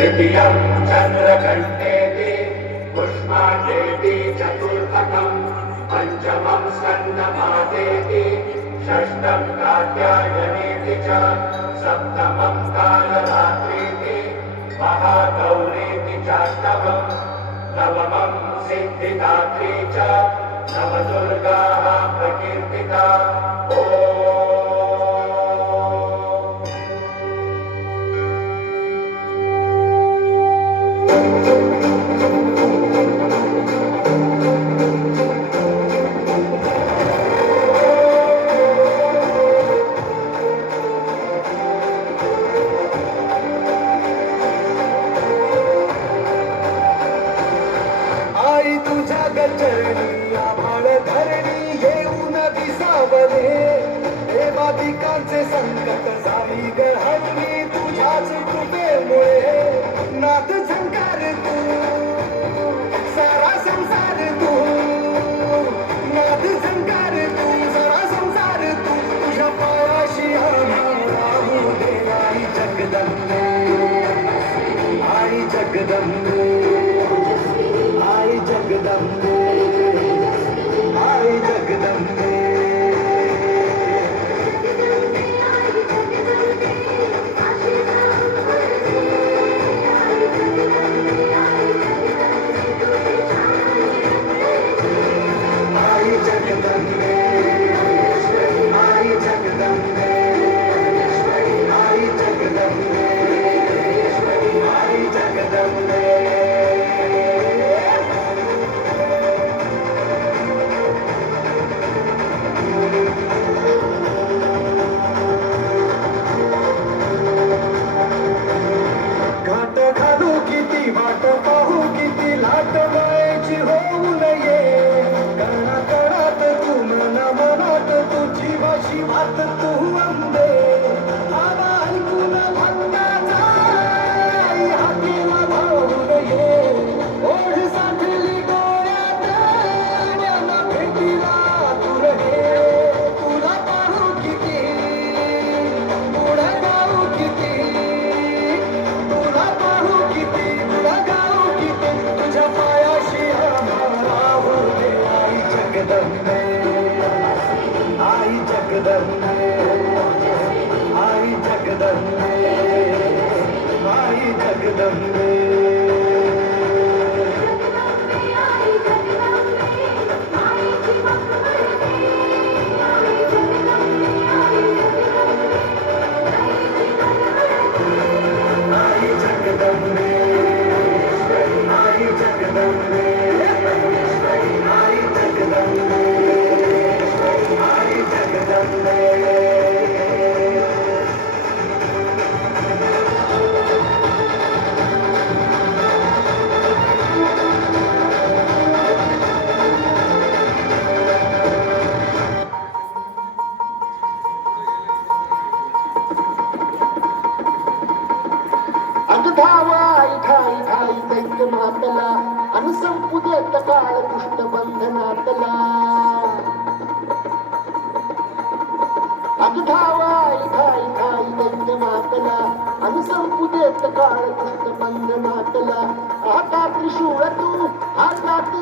तृतीयं चन्द्रघण्टेति पुष्पाण्डेति चतुर्थकं पञ्चमं स्कन्दमादेति षष्ठं कात्यायनेति च सप्तमं कालरात्रीति महागौरीति चाष्टमं नवमं सिद्धिदात्री च नवदुर्गाः प्रकीर्तिता। आई तुझ्या गचरणी आभाळ धरणी येऊन दिसावले देवादिकांचे संकट जाई गहनवी तुझ्याच कृपेमुळे नाथ झंकार तू सारा संसार तू नाथ झंकार तू सारा संसार तू तुझ्या पायाशी राहू दे आई जगदंबे आई जगदंबे आई जगदंबे आई जगदंबे आई जगदंबे आई जगदंबे आई जगदंबे आई जगदंबे घाट घालू किती वाट पाहू किती लाट मायेची होऊ नये कणात कणात तू मना मनात तू जीवाशी वाट तू अंबे आवा ऐकून भक्ताचा आई हाकेला धावू नये ओढ साठली डोळ्यात ज्ञाना भेटीला तू रहे तुला पाहू किती पुढे गाऊ किती तुला पाहू किती तुला गाऊ किती तुझ्या पायाशी राहू दे आई जगदंबे आई जगदंबे आई जगदंबे आई जगदंबे आई जगदंबे आई जगदंबे आई जगदंबे आई जगदंबे अगधावाई ठाई ठाई दैत्य मातला अन संपू देत काळ दुष्ट बंधनातला अगधावाई ठाई ठाई दैत्य मातला अन संपू देत काळ दुष्ट बंधनातला आता त्रिशूळ तू हातात